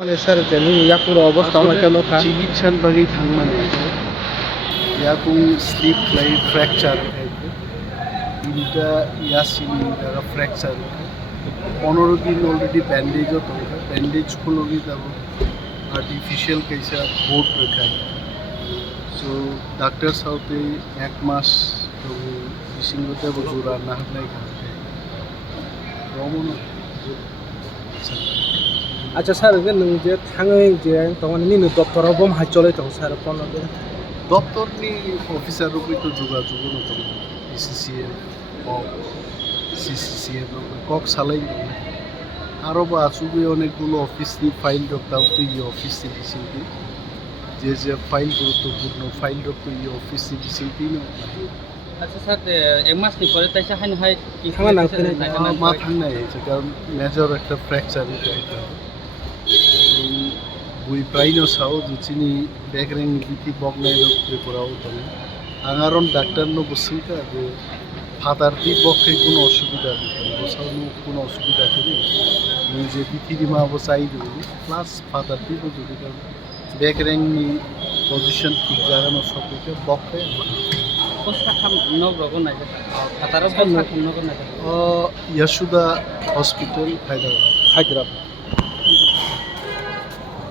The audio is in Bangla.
Sir, jadi yaku robos tama kano ka? चिकित्सान बगी थांनानै याकू स्लिप लाई फ्रैक्चर इनटा यासिनी दागा फ्रैक्चर 15 दिन ऑलरेडी बैंडेज होता है बैंडेज खुलोगी तब आर्टिफिशियल कैसा बोर्ड रखा है सो डॉक्टर साहब ते एक मास तो बिसिंगते बजुरा ना हनाय खाते Raman Acha sir, kan nung je thangai je tawani ni doctor bom ha chole tong sir kono de. দপ্তরনি অফিসার রূপে তো যোগাযোগ নতুন বিসিসিএল কক সিসিসিএল কক সালাই আরও বা আসুবে অনেকগুলো অফিস নিয়ে ফাইল রক্তাও তো এই অফিস বিসিটি যে যে ফাইল গুরুত্বপূর্ণ ফাইল রক্ত এই অফিস বিসিটি আচ্ছা স্যার এক মাস নি পরে তাইসা হাইন হয় কি থাঙ্গা না ফেনে মা থাঙ্গাই হয়েছে কারণ মেজর একটা ফ্র্যাকচার এটা bui praino sao duchini background biti bognai rokte porao tane angaron doctor no busika je father ti bokke kono অসুবিধা নেই বসানো কোনো অসুবিধা নেই নিজে পৃথিবী মা বসাই দেব প্লাস ফাদার ti যদি কারণ ব্যাকগ্রাউন্ড নি পজিশন ঠিক জায়গানো সবকে বকে পোস্টা খাম নব রগো নাই খাতার পোস্টা খাম নগো নাই ইয়াশুদা হসপিটাল হায়দ্রাবাদ Hyderabad.